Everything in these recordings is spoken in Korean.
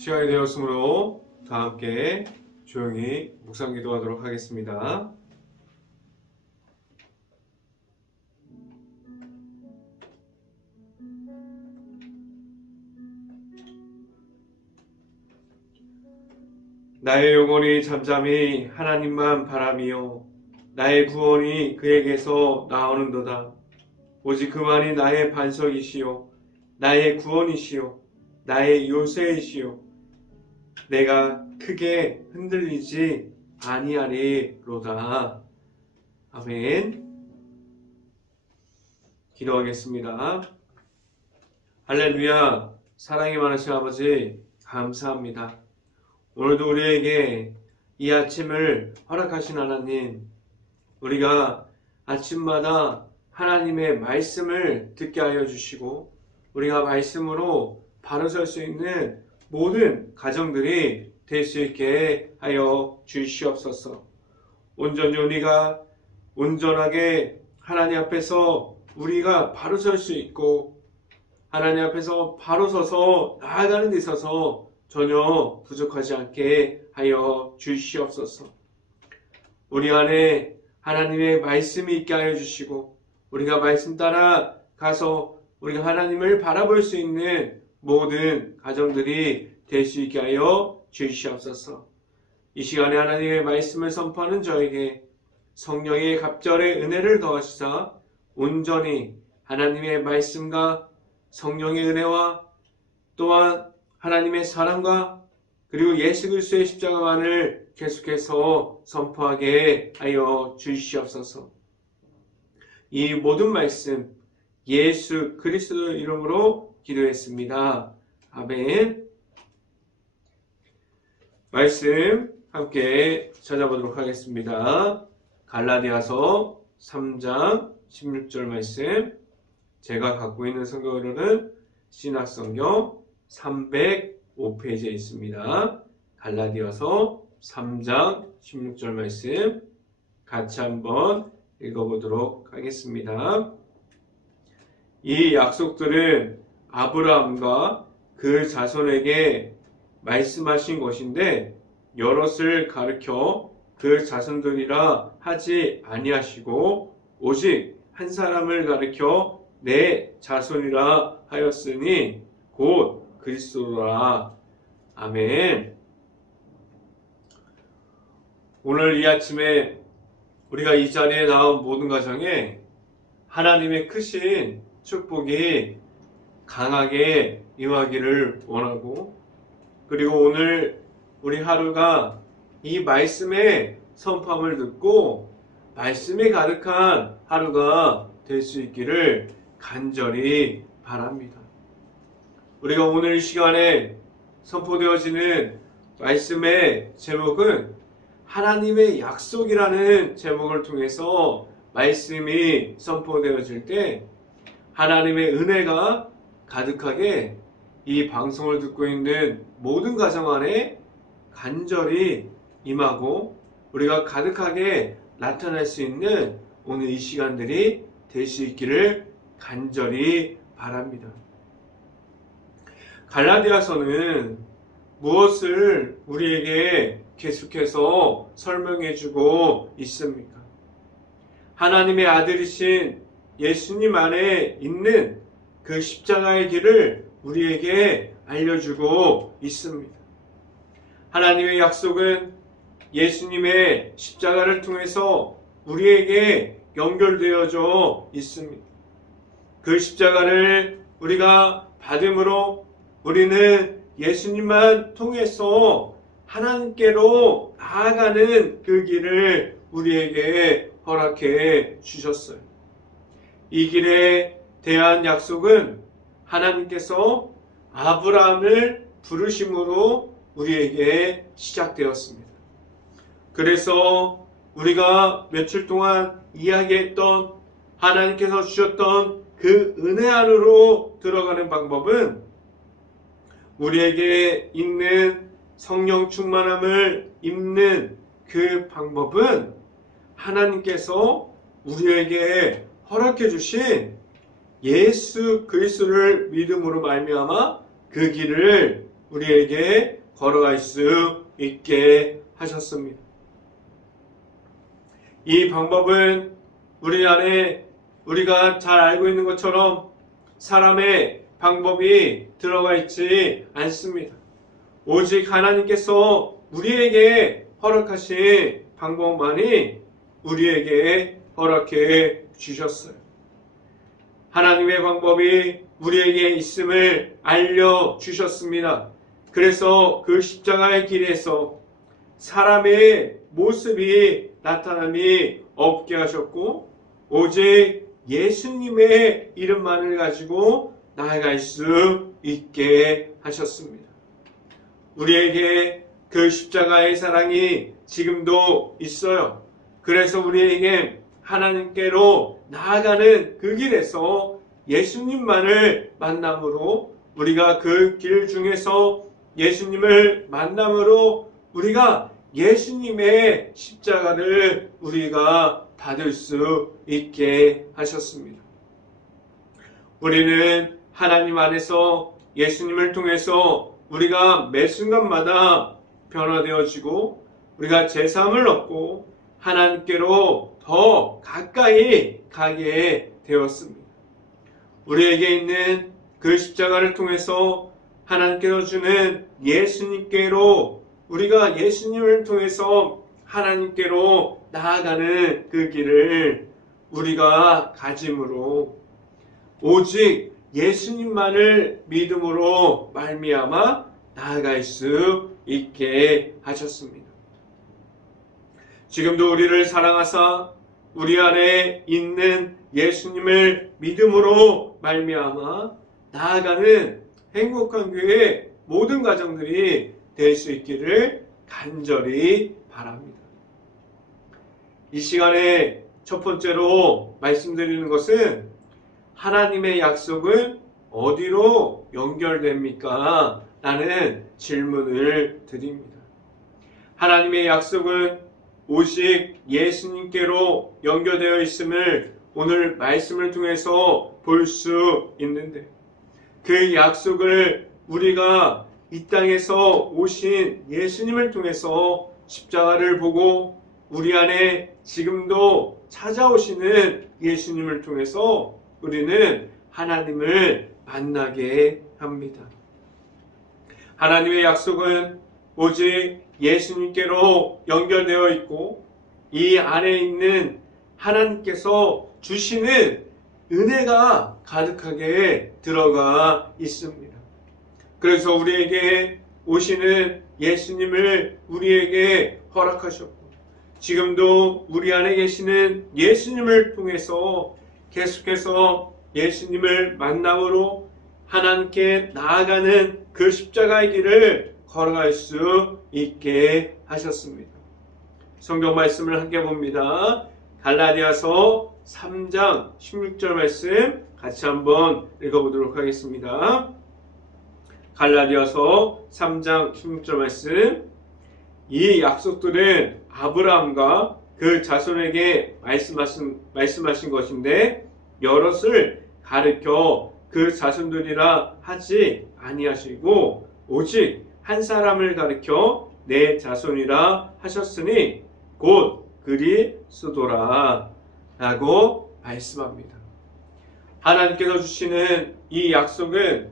시간이 되었으므로 다 함께 조용히 묵상 기도하도록 하겠습니다. 나의 영혼이 잠잠히 하나님만 바라며 나의 구원이 그에게서 나오는도다. 오직 그만이 나의 반석이시요 나의 구원이시요 나의 요새이시요 내가 크게 흔들리지 아니하리로다. 아멘. 기도하겠습니다. 할렐루야. 사랑이 많으신 아버지 감사합니다. 오늘도 우리에게 이 아침을 허락하신 하나님, 우리가 아침마다 하나님의 말씀을 듣게 하여 주시고 우리가 말씀으로 바로 설 수 있는 모든 가정들이 될 수 있게 하여 주시옵소서. 온전히 우리가 온전하게 하나님 앞에서 우리가 바로 설 수 있고 하나님 앞에서 바로 서서 나아가는 데 있어서 전혀 부족하지 않게 하여 주시옵소서. 우리 안에 하나님의 말씀이 있게 하여 주시고 우리가 말씀 따라 가서 우리가 하나님을 바라볼 수 있는 모든 가정들이 될 수 있게 하여 주시옵소서. 이 시간에 하나님의 말씀을 선포하는 저에게 성령의 갑절의 은혜를 더하시사 온전히 하나님의 말씀과 성령의 은혜와 또한 하나님의 사랑과 그리고 예수 그리스도의 십자가만을 계속해서 선포하게 하여 주시옵소서. 이 모든 말씀 예수 그리스도 이름으로 기도했습니다. 아멘. 말씀 함께 찾아보도록 하겠습니다. 갈라디아서 3장 16절 말씀, 제가 갖고 있는 성경으로는 신약성경 305페이지에 있습니다. 갈라디아서 3장 16절 말씀 같이 한번 읽어보도록 하겠습니다. 이 약속들은 아브라함과 그 자손에게 말씀하신 것인데 여럿을 가르쳐 그 자손들이라 하지 아니하시고 오직 한 사람을 가르쳐 내 자손이라 하였으니 곧 그리스도라. 아멘. 오늘 이 아침에 우리가 이 자리에 나온 모든 가정에 하나님의 크신 축복이 강하게 임하기를 원하고, 그리고 오늘 우리 하루가 이 말씀의 선포함을 듣고 말씀이 가득한 하루가 될 수 있기를 간절히 바랍니다. 우리가 오늘 이 시간에 선포되어지는 말씀의 제목은 하나님의 약속이라는 제목을 통해서 말씀이 선포되어질 때 하나님의 은혜가 가득하게 이 방송을 듣고 있는 모든 가정 안에 간절히 임하고 우리가 가득하게 나타날 수 있는 오늘 이 시간들이 될 수 있기를 간절히 바랍니다. 갈라디아서는 무엇을 우리에게 계속해서 설명해주고 있습니까? 하나님의 아들이신 예수님 안에 있는 그 십자가의 길을 우리에게 알려주고 있습니다. 하나님의 약속은 예수님의 십자가를 통해서 우리에게 연결되어져 있습니다. 그 십자가를 우리가 받음으로 우리는 예수님만 통해서 하나님께로 나아가는 그 길을 우리에게 허락해 주셨어요. 이 길에 대한 약속은 하나님께서 아브라함을 부르심으로 우리에게 시작되었습니다. 그래서 우리가 며칠 동안 이야기했던 하나님께서 주셨던 그 은혜 안으로 들어가는 방법은 우리에게 있는 성령 충만함을 입는 그 방법은 하나님께서 우리에게 허락해 주신 예수 그리스도를 믿음으로 말미암아 그 길을 우리에게 걸어갈 수 있게 하셨습니다. 이 방법은 우리 안에 우리가 잘 알고 있는 것처럼 사람의 방법이 들어가 있지 않습니다. 오직 하나님께서 우리에게 허락하신 방법만이 우리에게 허락해 주셨어요. 하나님의 방법이 우리에게 있음을 알려주셨습니다. 그래서 그 십자가의 길에서 사람의 모습이 나타남이 없게 하셨고 오직 예수님의 이름만을 가지고 나아갈 수 있게 하셨습니다. 우리에게 그 십자가의 사랑이 지금도 있어요. 그래서 우리에게 하나님께로 나아가는 그 길에서 예수님만을 만남으로 우리가 그 길 중에서 예수님을 만남으로 우리가 예수님의 십자가를 우리가 받을 수 있게 하셨습니다. 우리는 하나님 안에서 예수님을 통해서 우리가 매 순간마다 변화되어지고 우리가 제사함을 얻고 하나님께로 더 가까이 가게 되었습니다. 우리에게 있는 그 십자가를 통해서 하나님께서 주는 예수님께로 우리가 예수님을 통해서 하나님께로 나아가는 그 길을 우리가 가짐으로 오직 예수님만을 믿음으로 말미암아 나아갈 수 있게 하셨습니다. 지금도 우리를 사랑하사 우리 안에 있는 예수님을 믿음으로 말미암아 나아가는 행복한 교회 모든 가정들이 될 수 있기를 간절히 바랍니다. 이 시간에 첫 번째로 말씀드리는 것은 하나님의 약속은 어디로 연결됩니까? 라는 질문을 드립니다. 하나님의 약속은 오직 예수님께로 연결되어 있음을 오늘 말씀을 통해서 볼 수 있는데 그 약속을 우리가 이 땅에서 오신 예수님을 통해서 십자가를 보고 우리 안에 지금도 찾아오시는 예수님을 통해서 우리는 하나님을 만나게 합니다. 하나님의 약속은 오직 예수님께로 연결되어 있고 이 안에 있는 하나님께서 주시는 은혜가 가득하게 들어가 있습니다. 그래서 우리에게 오시는 예수님을 우리에게 허락하셨고 지금도 우리 안에 계시는 예수님을 통해서 계속해서 예수님을 만남으로 하나님께 나아가는 그 십자가의 길을 걸어갈 수 있게 하셨습니다. 성경 말씀을 함께 봅니다. 갈라디아서 3장 16절 말씀 같이 한번 읽어보도록 하겠습니다. 갈라디아서 3장 16절 말씀. 이 약속들은 아브라함과 그 자손에게 말씀하신 것인데 여럿을 가르쳐 그 자손들이라 하지 아니하시고 오직 한 사람을 가르쳐 내 자손이라 하셨으니 곧 그리스도라 라고 말씀합니다. 하나님께서 주시는 이 약속은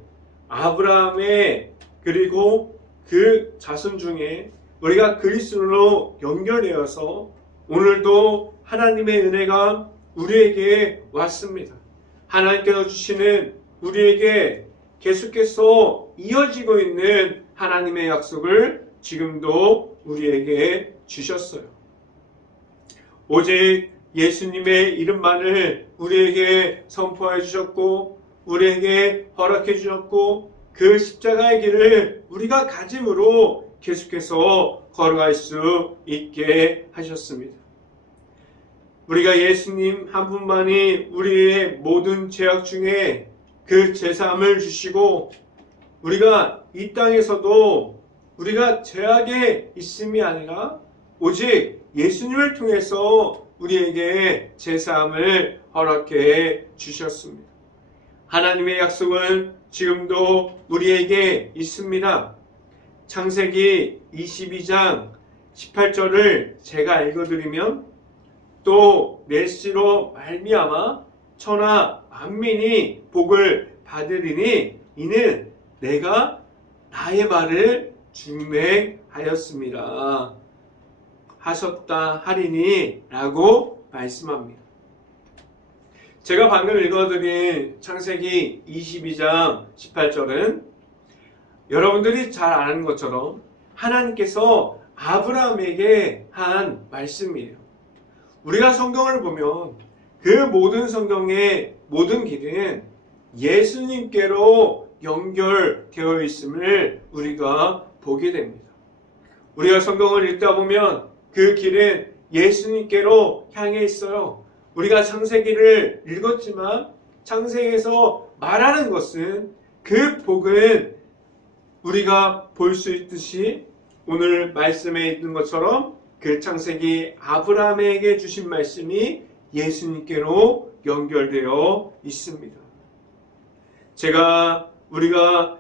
아브라함의 그리고 그 자손 중에 우리가 그리스도로 연결되어서 오늘도 하나님의 은혜가 우리에게 왔습니다. 하나님께서 주시는 우리에게 계속해서 이어지고 있는 하나님의 약속을 지금도 우리에게 주셨어요. 오직 예수님의 이름만을 우리에게 선포해 주셨고 우리에게 허락해 주셨고 그 십자가의 길을 우리가 가짐으로 계속해서 걸어갈 수 있게 하셨습니다. 우리가 예수님 한 분만이 우리의 모든 죄악 중에 그 제사함을 주시고 우리가 이 땅에서도 우리가 죄악에 있음이 아니라 오직 예수님을 통해서 우리에게 제사함을 허락해 주셨습니다. 하나님의 약속은 지금도 우리에게 있습니다. 창세기 22장 18절을 제가 읽어드리면 또 멸시로 말미암아 천하 만민이 복을 받으리니 이는 내가 나의 말을 준맹하였습니다. 하셨다 하리니 라고 말씀합니다. 제가 방금 읽어드린 창세기 22장 18절은 여러분들이 잘 아는 것처럼 하나님께서 아브라함에게 한 말씀이에요. 우리가 성경을 보면 그 모든 성경의 모든 길은 예수님께로 연결되어 있음을 우리가 보게 됩니다. 우리가 성경을 읽다 보면 그 길은 예수님께로 향해 있어요. 우리가 창세기를 읽었지만 창세기에서 말하는 것은 그 복은 우리가 볼 수 있듯이 오늘 말씀에 있는 것처럼 그 창세기 아브라함에게 주신 말씀이 예수님께로 연결되어 있습니다. 우리가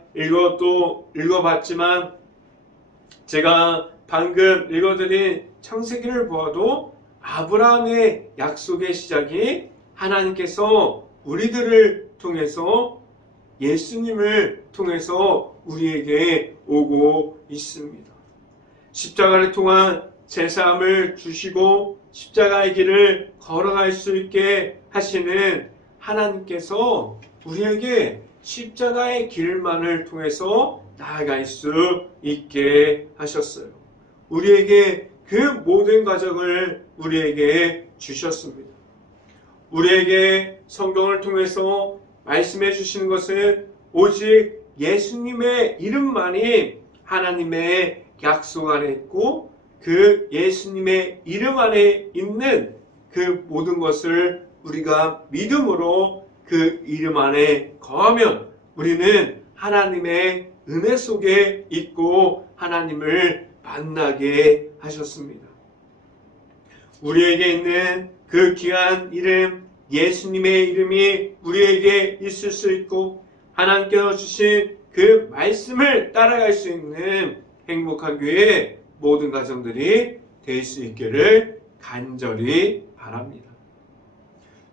읽어봤지만 제가 방금 읽어드린 창세기를 보아도 아브라함의 약속의 시작이 하나님께서 우리들을 통해서 예수님을 통해서 우리에게 오고 있습니다. 십자가를 통한 제사함을 주시고 십자가의 길을 걸어갈 수 있게 하시는 하나님께서 우리에게 십자가의 길만을 통해서 나아갈 수 있게 하셨어요. 우리에게 그 모든 과정을 우리에게 주셨습니다. 우리에게 성경을 통해서 말씀해 주시는 것은 오직 예수님의 이름만이 하나님의 약속 안에 있고 그 예수님의 이름 안에 있는 그 모든 것을 우리가 믿음으로 그 이름 안에 거하면 우리는 하나님의 은혜 속에 있고 하나님을 만나게 하셨습니다. 우리에게 있는 그 귀한 이름 예수님의 이름이 우리에게 있을 수 있고 하나님께서 주신 그 말씀을 따라갈 수 있는 행복한 교회의 모든 가정들이 될 수 있기를 간절히 바랍니다.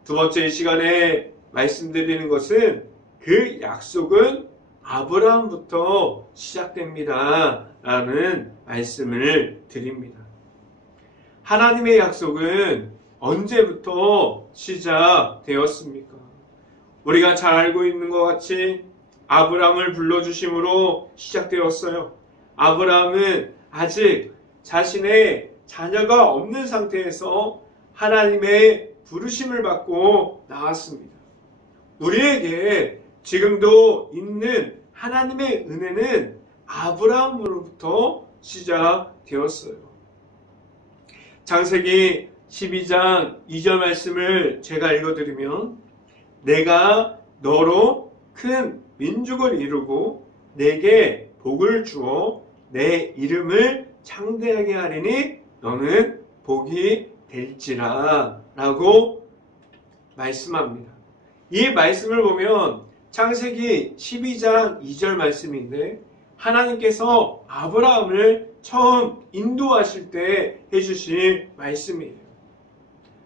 두 번째 이 시간에 말씀드리는 것은 그 약속은 아브라함부터 시작됩니다. 라는 말씀을 드립니다. 하나님의 약속은 언제부터 시작되었습니까? 우리가 잘 알고 있는 것 같이 아브라함을 불러주심으로 시작되었어요. 아브라함은 아직 자신의 자녀가 없는 상태에서 하나님의 부르심을 받고 나왔습니다. 우리에게 지금도 있는 하나님의 은혜는 아브라함으로부터 시작되었어요. 창세기 12장 2절 말씀을 제가 읽어드리면 내가 너로 큰 민족을 이루고 내게 복을 주어 내 이름을 창대하게 하리니 너는 복이 될지라 라고 말씀합니다. 이 말씀을 보면 창세기 12장 2절 말씀인데 하나님께서 아브라함을 처음 인도하실 때 해주신 말씀이에요.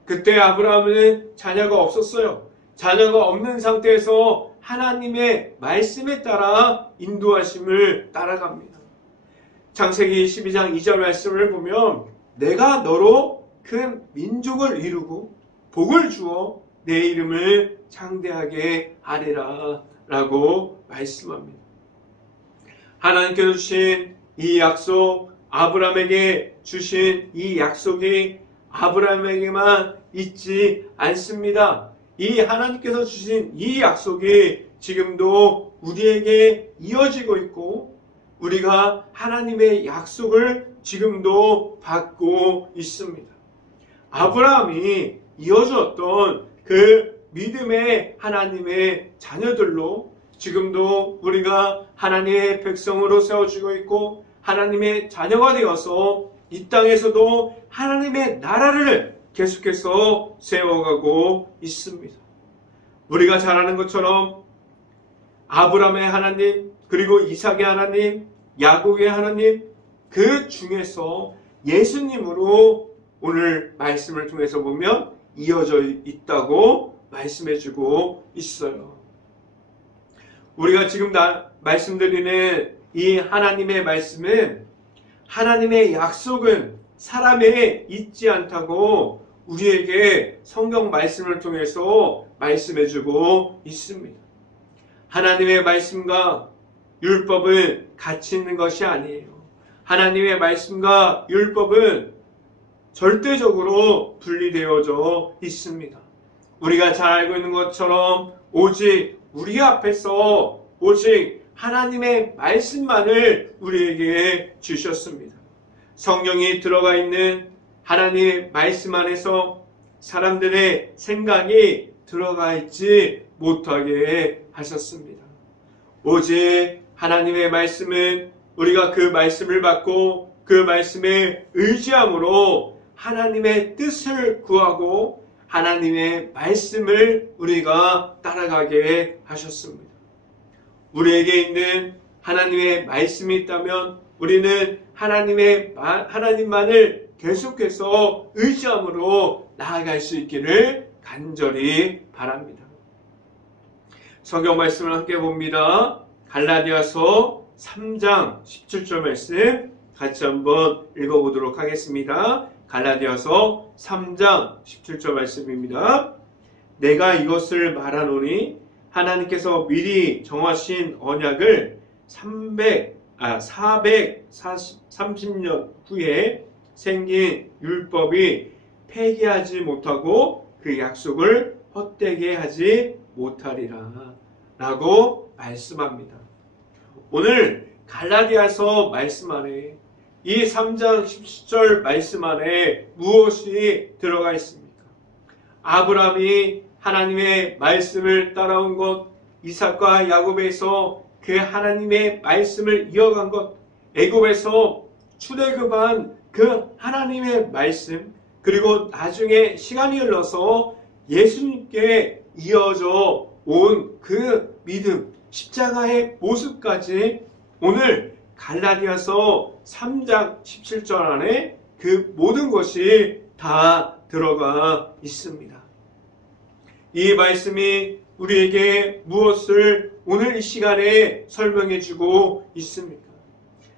그때 아브라함은 자녀가 없었어요. 자녀가 없는 상태에서 하나님의 말씀에 따라 인도하심을 따라갑니다. 창세기 12장 2절 말씀을 보면 내가 너로 큰 민족을 이루고 복을 주어 내 이름을 창대하게 하리라 라고 말씀합니다. 하나님께서 주신 이 약속, 아브라함에게 주신 이 약속이 아브라함에게만 있지 않습니다. 이 하나님께서 주신 이 약속이 지금도 우리에게 이어지고 있고 우리가 하나님의 약속을 지금도 받고 있습니다. 아브라함이 이어졌던 그 믿음의 하나님의 자녀들로 지금도 우리가 하나님의 백성으로 세워지고 있고 하나님의 자녀가 되어서 이 땅에서도 하나님의 나라를 계속해서 세워가고 있습니다. 우리가 잘 아는 것처럼 아브라함의 하나님, 그리고 이삭의 하나님, 야곱의 하나님, 그 중에서 예수님으로 오늘 말씀을 통해서 보면 이어져 있다고 말씀해주고 있어요. 우리가 지금 말씀드리는 이 하나님의 말씀은, 하나님의 약속은 사람에 있지 않다고 우리에게 성경 말씀을 통해서 말씀해주고 있습니다. 하나님의 말씀과 율법은 같이 있는 것이 아니에요. 하나님의 말씀과 율법은 절대적으로 분리되어져 있습니다. 우리가 잘 알고 있는 것처럼 오직 우리 앞에서 오직 하나님의 말씀만을 우리에게 주셨습니다. 성경이 들어가 있는 하나님의 말씀 안에서 사람들의 생각이 들어가 있지 못하게 하셨습니다. 오직 하나님의 말씀은 우리가 그 말씀을 받고 그 말씀에 의지함으로 하나님의 뜻을 구하고 하나님의 말씀을 우리가 따라가게 하셨습니다. 우리에게 있는 하나님의 말씀이 있다면 우리는 하나님만을 계속해서 의지함으로 나아갈 수 있기를 간절히 바랍니다. 성경 말씀을 함께 봅니다. 갈라디아서 3장 17절 말씀 같이 한번 읽어보도록 하겠습니다. 갈라디아서 3장 17절 말씀입니다. 내가 이것을 말하노니 하나님께서 미리 정하신 언약을 430년 후에 생긴 율법이 폐기하지 못하고 그 약속을 헛되게 하지 못하리라 라고 말씀합니다. 오늘 갈라디아서 말씀 안에 이 3장 17절 말씀 안에 무엇이 들어가 있습니까? 아브라함이 하나님의 말씀을 따라온 것, 이삭과 야곱에서 그 하나님의 말씀을 이어간 것, 애굽에서 출애굽한 그 하나님의 말씀, 그리고 나중에 시간이 흘러서 예수님께 이어져 온 그 믿음, 십자가의 모습까지 오늘 갈라디아서 3장 17절 안에 그 모든 것이 다 들어가 있습니다. 이 말씀이 우리에게 무엇을 오늘 이 시간에 설명해 주고 있습니까?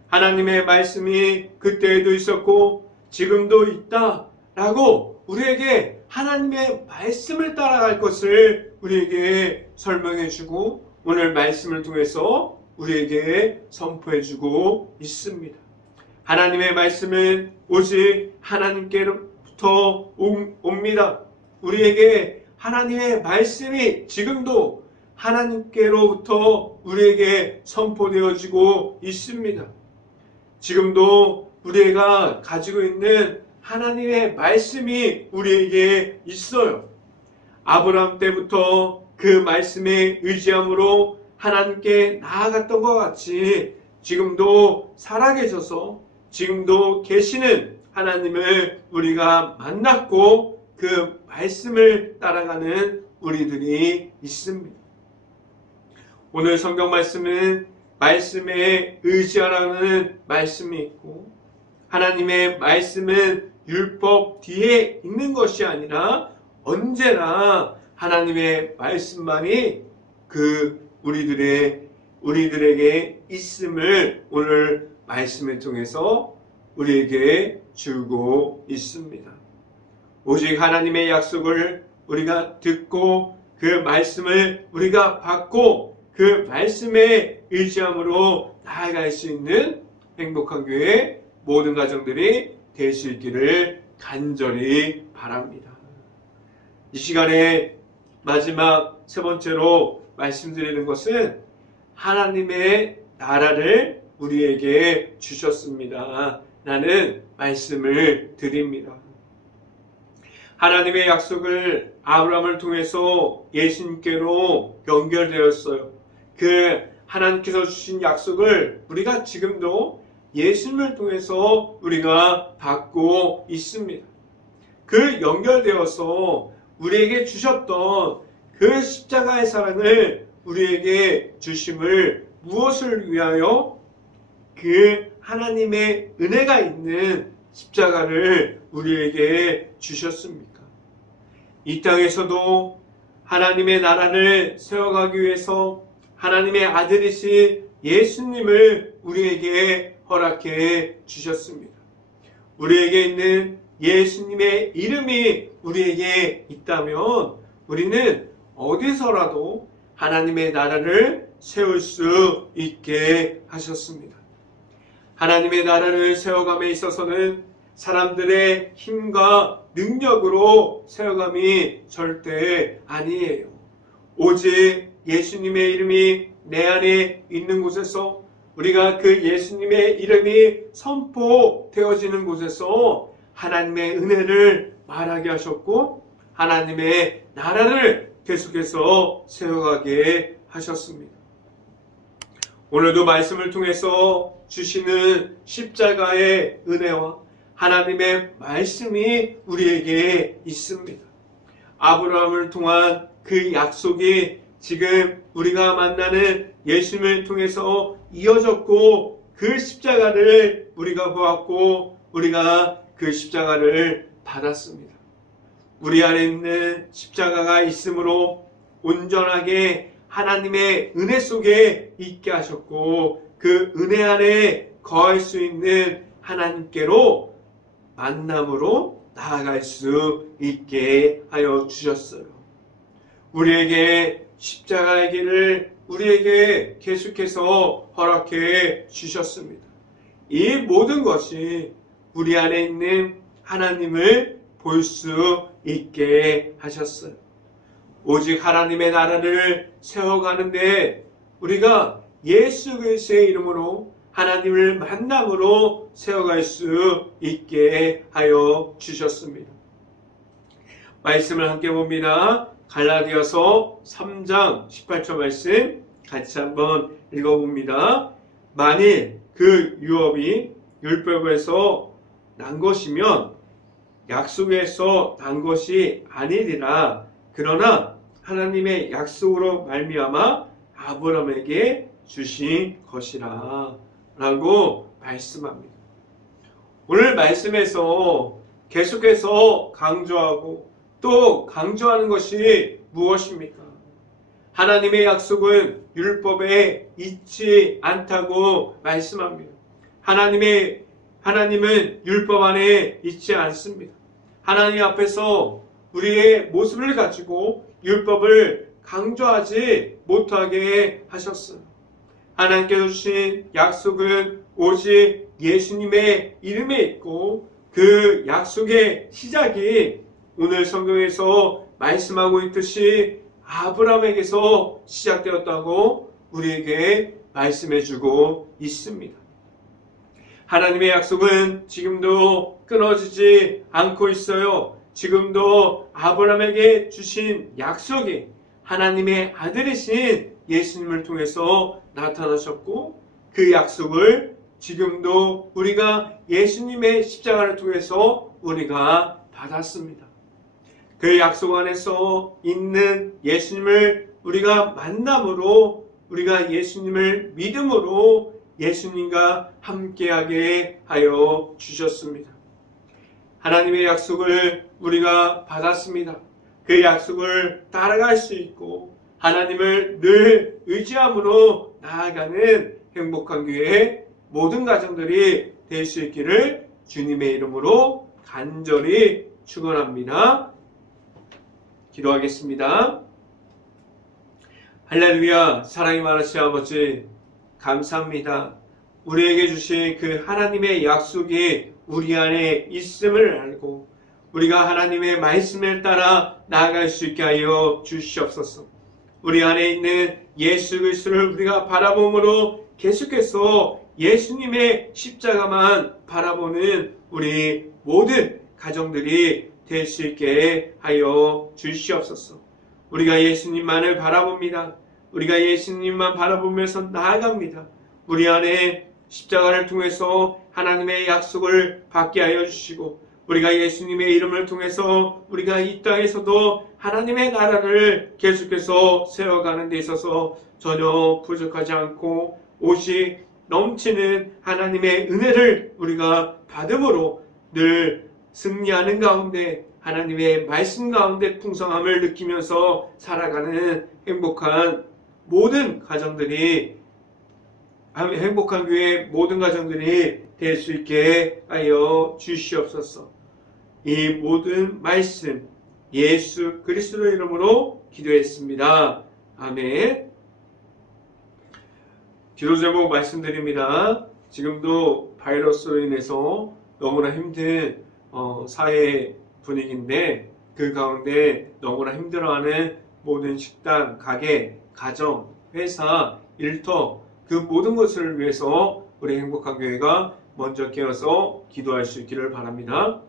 하나님의 말씀이 그때에도 있었고 지금도 있다라고 우리에게 하나님의 말씀을 따라갈 것을 우리에게 설명해 주고 오늘 말씀을 통해서 우리에게 선포해 주고 있습니다. 하나님의 말씀은 오직 하나님께로부터 옵니다. 우리에게 하나님의 말씀이 지금도 하나님께로부터 우리에게 선포되어지고 있습니다. 지금도 우리가 가지고 있는 하나님의 말씀이 우리에게 있어요. 아브라함 때부터 그 말씀에 의지함으로 하나님께 나아갔던 것 같이 지금도 살아계셔서 지금도 계시는 하나님을 우리가 만났고 그 말씀을 따라가는 우리들이 있습니다. 오늘 성경 말씀은 말씀에 의지하라는 말씀이 있고 하나님의 말씀은 율법 뒤에 있는 것이 아니라 언제나 하나님의 말씀만이 그 우리들에게 있음을 오늘 말씀을 통해서 우리에게 주고 있습니다. 오직 하나님의 약속을 우리가 듣고 그 말씀을 우리가 받고 그 말씀에 의지함으로 나아갈 수 있는 행복한 교회 모든 가정들이 될 수 있기를 간절히 바랍니다. 이 시간에 마지막 세 번째로 말씀드리는 것은 하나님의 나라를 우리에게 주셨습니다. 라는 말씀을 드립니다. 하나님의 약속을 아브라함을 통해서 예수님께로 연결되었어요. 그 하나님께서 주신 약속을 우리가 지금도 예수님을 통해서 우리가 받고 있습니다. 그 연결되어서 우리에게 주셨던 그 십자가의 사랑을 우리에게 주심을 무엇을 위하여? 그 하나님의 은혜가 있는 십자가를 우리에게 주셨습니까? 이 땅에서도 하나님의 나라를 세워가기 위해서 하나님의 아들이신 예수님을 우리에게 허락해 주셨습니다. 우리에게 있는 예수님의 이름이 우리에게 있다면 우리는 어디서라도 하나님의 나라를 세울 수 있게 하셨습니다. 하나님의 나라를 세워감에 있어서는 사람들의 힘과 능력으로 세워감이 절대 아니에요. 오직 예수님의 이름이 내 안에 있는 곳에서 우리가 그 예수님의 이름이 선포되어지는 곳에서 하나님의 은혜를 말하게 하셨고 하나님의 나라를 계속해서 세워가게 하셨습니다. 오늘도 말씀을 통해서 주시는 십자가의 은혜와 하나님의 말씀이 우리에게 있습니다. 아브라함을 통한 그 약속이 지금 우리가 만나는 예수님을 통해서 이어졌고 그 십자가를 우리가 보았고 우리가 그 십자가를 받았습니다. 우리 안에 있는 십자가가 있으므로 온전하게 하나님의 은혜 속에 있게 하셨고 그 은혜 안에 거할 수 있는 하나님께로 만남으로 나아갈 수 있게 하여 주셨어요. 우리에게 십자가의 길을 우리에게 계속해서 허락해 주셨습니다. 이 모든 것이 우리 안에 있는 하나님을 볼 수 있게 하셨어요. 오직 하나님의 나라를 세워가는데 우리가 예수 그리스도의 이름으로 하나님을 만남으로 세워갈 수 있게 하여 주셨습니다. 말씀을 함께 봅니다. 갈라디아서 3장 18절 말씀 같이 한번 읽어봅니다. 만일 그 유업이 율법에서 난 것이면 약속에서 난 것이 아니리라. 그러나 하나님의 약속으로 말미암아 아브라함에게 주신 것이라 라고 말씀합니다. 오늘 말씀에서 계속해서 강조하고 또 강조하는 것이 무엇입니까? 하나님의 약속은 율법에 있지 않다고 말씀합니다. 하나님은 율법 안에 있지 않습니다. 하나님 앞에서 우리의 모습을 가지고 율법을 강조하지 못하게 하셨어요. 하나님께서 주신 약속은 오직 예수님의 이름에 있고 그 약속의 시작이 오늘 성경에서 말씀하고 있듯이 아브라함에게서 시작되었다고 우리에게 말씀해주고 있습니다. 하나님의 약속은 지금도 끊어지지 않고 있어요. 지금도 아브라함에게 주신 약속이 하나님의 아들이신 예수님을 통해서 나타나셨고 그 약속을 지금도 우리가 예수님의 십자가를 통해서 우리가 받았습니다. 그 약속 안에서 있는 예수님을 우리가 만남으로 우리가 예수님을 믿음으로 예수님과 함께하게 하여 주셨습니다. 하나님의 약속을 우리가 받았습니다. 그 약속을 따라갈 수 있고 하나님을 늘 의지함으로 나아가는 행복한 교회 모든 가정들이 될 수 있기를 주님의 이름으로 간절히 축원합니다. 기도하겠습니다. 할렐루야. 사랑이 많으신 아버지 감사합니다. 우리에게 주신 그 하나님의 약속이 우리 안에 있음을 알고 우리가 하나님의 말씀을 따라 나아갈 수 있게 하여 주시옵소서. 우리 안에 있는 예수 그리스도를 우리가 바라봄으로 계속해서 예수님의 십자가만 바라보는 우리 모든 가정들이 될 수 있게 하여 주시옵소서. 우리가 예수님만을 바라봅니다. 우리가 예수님만 바라보면서 나아갑니다. 우리 안에 십자가를 통해서 하나님의 약속을 받게 하여 주시고 우리가 예수님의 이름을 통해서 우리가 이 땅에서도 하나님의 나라를 계속해서 세워가는 데 있어서 전혀 부족하지 않고 오직 넘치는 하나님의 은혜를 우리가 받음으로 늘 승리하는 가운데 하나님의 말씀 가운데 풍성함을 느끼면서 살아가는 행복한 모든 가정들이 행복한 교회 모든 가정들이 될 수 있게 하여 주시옵소서. 이 모든 말씀 예수 그리스도 이름으로 기도했습니다. 아멘. 기도 제목 말씀드립니다. 지금도 바이러스로 인해서 너무나 힘든 사회 분위기인데 그 가운데 너무나 힘들어하는 모든 식당, 가게, 가정, 회사, 일터 그 모든 것을 위해서 우리 행복한 교회가 먼저 깨어서 기도할 수 있기를 바랍니다.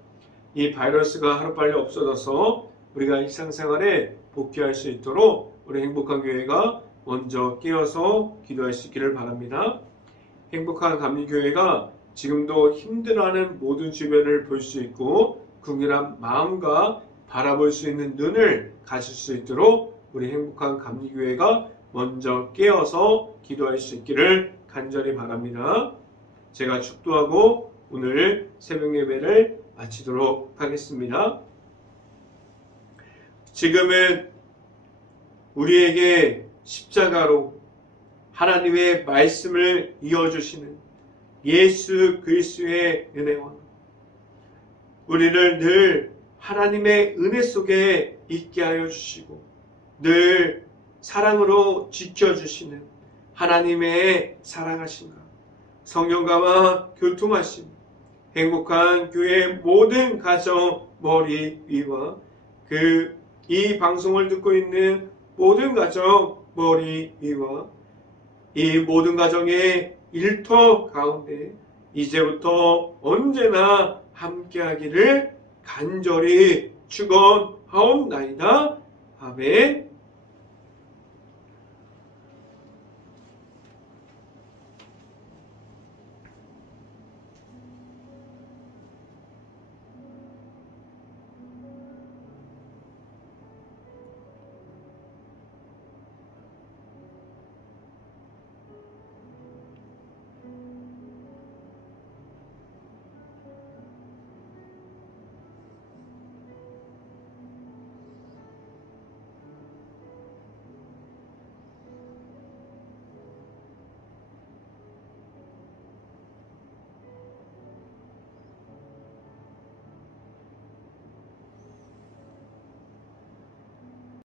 이 바이러스가 하루빨리 없어져서 우리가 일상생활에 복귀할 수 있도록 우리 행복한 교회가 먼저 깨어서 기도할 수 있기를 바랍니다. 행복한 감리교회가 지금도 힘들어하는 모든 주변을 볼 수 있고 긍휼한 마음과 바라볼 수 있는 눈을 가질 수 있도록 우리 행복한 감리교회가 먼저 깨어서 기도할 수 있기를 간절히 바랍니다. 제가 축도하고 오늘 새벽 예배를 마치도록 하겠습니다. 지금은 우리에게 십자가로 하나님의 말씀을 이어주시는 예수 그리스도의 은혜와 우리를 늘 하나님의 은혜 속에 있게 하여 주시고 늘 사랑으로 지켜주시는 하나님의 사랑하심과 성령과와 교통하심 행복한 교회 모든 가정 머리 위와 이 방송을 듣고 있는 모든 가정 머리 위와 이 모든 가정의 일터 가운데 이제부터 언제나 함께하기를 간절히 축원하옵나이다. 아멘.